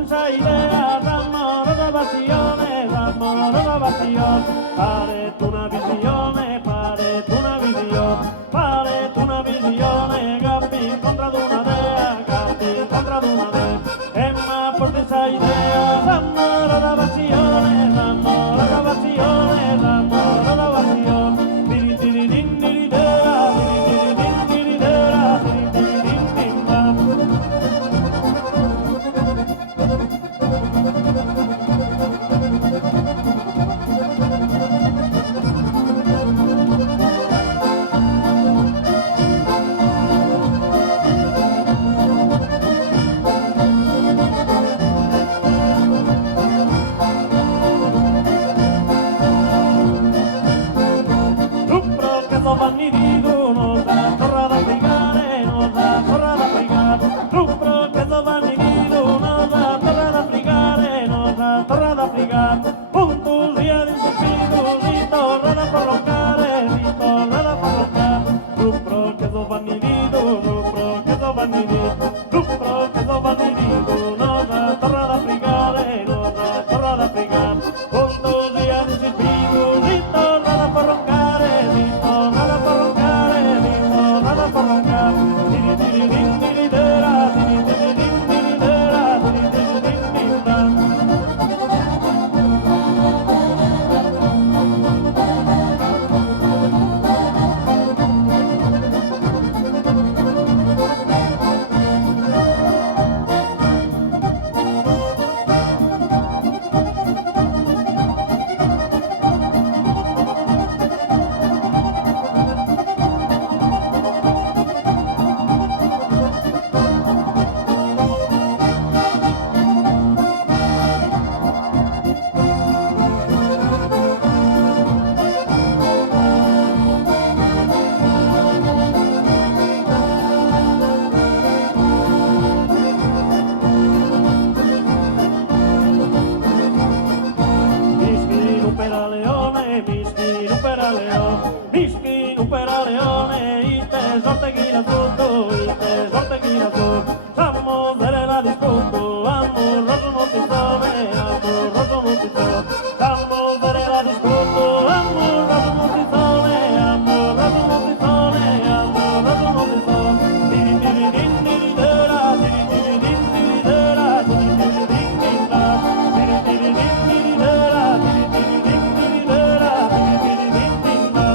senza idea, d'amorose passione, pare tu una visione, pare tu una visione, pare tu una visione, capi incontra una dea, capi incontra una dea, e ma por senza idea, d'amorose passione, d'amorose passione, d'amorose passione, diri diri din diri dera, diri diri din diri dera, diri diri din din da. Vanni di uno da torra da frigare, non da torra da frigare, Rupro che Vanni di uno da torra da frigare, non da torra da frigare, punto via di spino, ritorna da prolungare, ritorna da prolungare, Rupro che Vanni di uno, Rupro che Vanni di uno, Rupro che Vanni di uno da torra da frigare, non da torra da frigare, punto via di spino, ritorna da prolungare, ritorna da prolungare, ritorna da prolungare, diri diri din diri dera, diri diri din diri dera, diri diri din din da. Miski upera leone, ite sorte gira tutto, ite sorte gira tutto, sammo dere la discuto, amoroso non ti trove, amoroso non ti trove, sammo dere la discuto, amoroso non ti trove, amoroso non ti trove, amoroso non ti trove, diri diri din diri dera, diri diri din diri dera, diri diri din din da, diri diri din diri dera, diri diri din diri dera, diri diri din din da.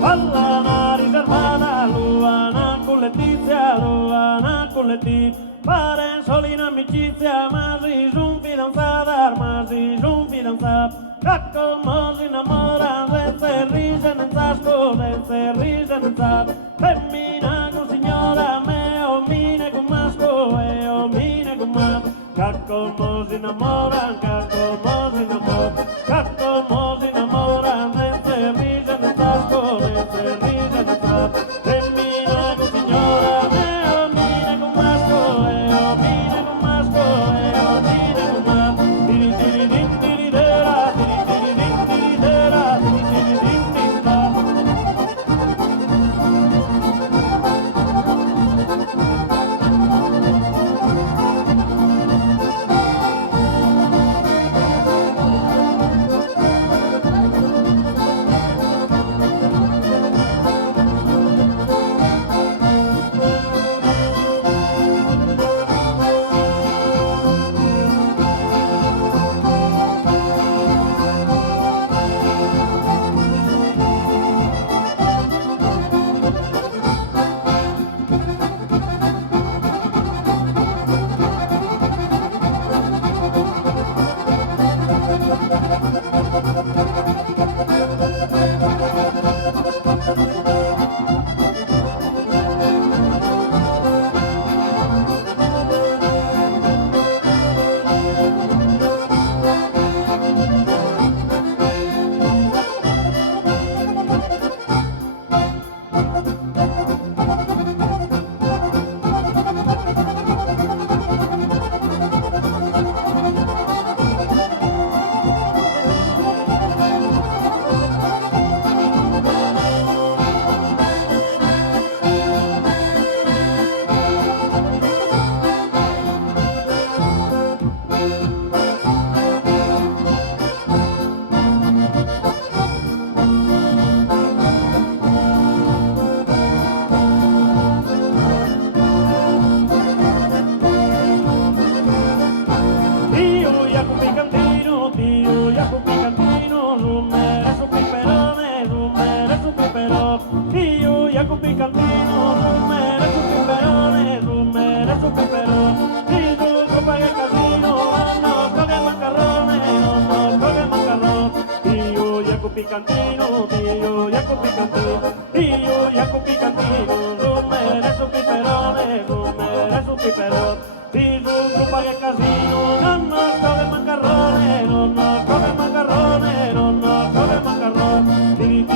Ballana riservata, Luana con Letizia, Luana con Letizia, pare solo in amicizia, ma si son fidanzata, ma si son fidanzata, cacco mo si innamora, se ride nel tasco, se ride nel tasco, femmina con signora, me o mine con masco, e o mine con masco, cacco mo si innamora, cacco mo si innamora, cacco mo si innamora, se ride nel tasco, se ride nel tasco, femmina con signora, me o mine con masco, e o mine con masco, e o mine con masco, diri diri din diri dera, diri diri din diri dera, diri diri din din da. ecco picantino, rumere su piperone, rumere su piperone. Di giù paga il casino, no, coge il macarrone, no, coge il macarrone. Io ecco picantino, io ecco picantino, io ecco picantino, rumere su piperone, rumere su piperone. Di giù paga il casino, no, coge il macarrone, no, coge il macarrone, no, coge il macarrone. Di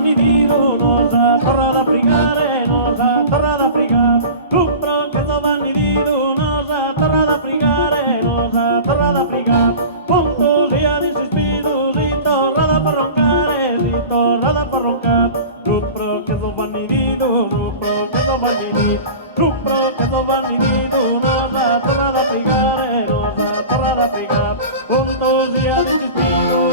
vanni di Dunosa, torra da pregare, nosa, torra da pregare, Rupro che vanni di Dunosa, torra da pregare, nosa, torra da pregare, punto sia di spirito, si torra da parroncare, si torra da parroncare, Rupro che vanni di Rupro che vanni di Rupro che vanni di Dunosa, torra da pregare, nosa, torra da pregare, punto sia di spirito,